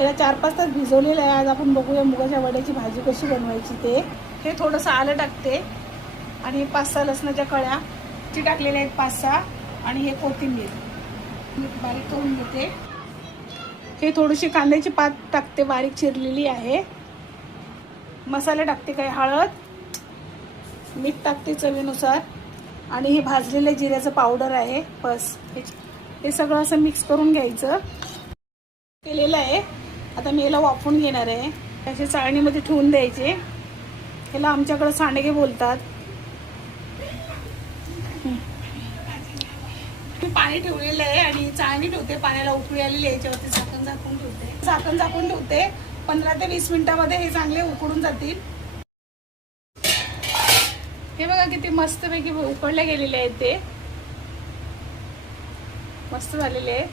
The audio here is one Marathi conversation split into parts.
याला 4-5 तास भिजवलेलं आहे. आज आपण बघूया मुगाच्या वड्याची भाजी कशी बनवायची ते. हे थोडंसं आलं टाकते आणि 5-6 लसणाच्या कळ्या टाकलेल्या आहेत 5-6 आणि हे कोथिंबीर बारीक करून घेते. हे थोडीशी कांद्याची पात टाकते बारीक चिरलेली आहे. मसाले टाकते, काही हळद, मीठ टाकते चवीनुसार आणि हे भाजलेलं जिऱ्याचं पावडर आहे. बस हे सगळं असं मिक्स करून घ्यायचं केलेलं आहे. आता मी याला वाफवून घेणार आहे. असे चाळणीमध्ये ठेवून द्यायचे. याला आमच्याकडे सांडगे बोलतात. मी पाणी ठेवलेलं आहे आणि चाळणी ठेवते. पाण्याला उकळी आलेली आहे. याच्यावरती झाकण झाकून ठेवते. 15 ते 20 मिनिटांमध्ये हे चांगले उकडून जातील. हे बघा किती मस्तपैकी उकडले गेलेले आहेत. ते मस्त झालेले आहे.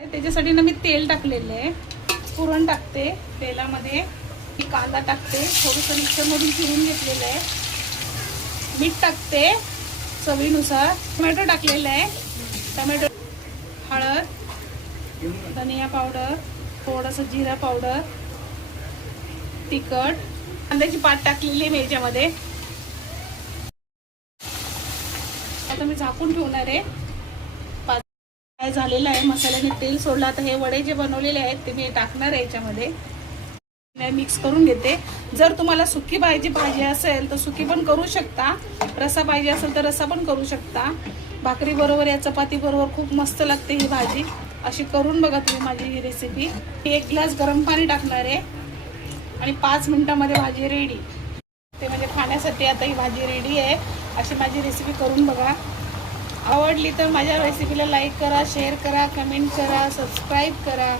त्याच्यासाठी ना मी तेल टाकलेलं आहे. पुरण टाकते तेलामध्ये. कांदा टाकते, थोडंसं मिक्सरमधून चिरून घेतलेलं आहे. मीठ टाकते चवीनुसार. टोमॅटो टाकलेला आहे. टोमॅटो, हळद, धनिया पावडर, थोडंसं जिरा पावडर, तिखट, कांद्याची पात टाकलेली आहे मी याच्यामध्ये. आता मी झाकून ठेवणार आहे. काय झालेलं आहे, मसाल्याने तेल सोडलं. आता हे वडे जे बनवलेले आहेत ते मी टाकणार आहे याच्यामध्ये. मिक्स करून घेते. जर तुम्हाला सुकी भाजी असेल तर सुकी पण करू शकता. रस्सा पाहिजे असेल तर रस्सा पण करू शकता. भाकरी बरोबर या चपाती बरोबर खूप मस्त लागते ही भाजी. अशी करून बघा तुम्ही माझी ही रेसिपी. 1 ग्लास गरम पाणी टाकणार आहे आणि 5 मिनिटांमध्ये भाजी रेडी. ते म्हणजे खाण्यासाठी आता ही भाजी रेडी आहे. अशी माझी रेसिपी करून बघा. आवडली तर माझ्या रेसिपीला लाईक करा, शेअर करा, कमेंट करा, सबस्क्राईब करा.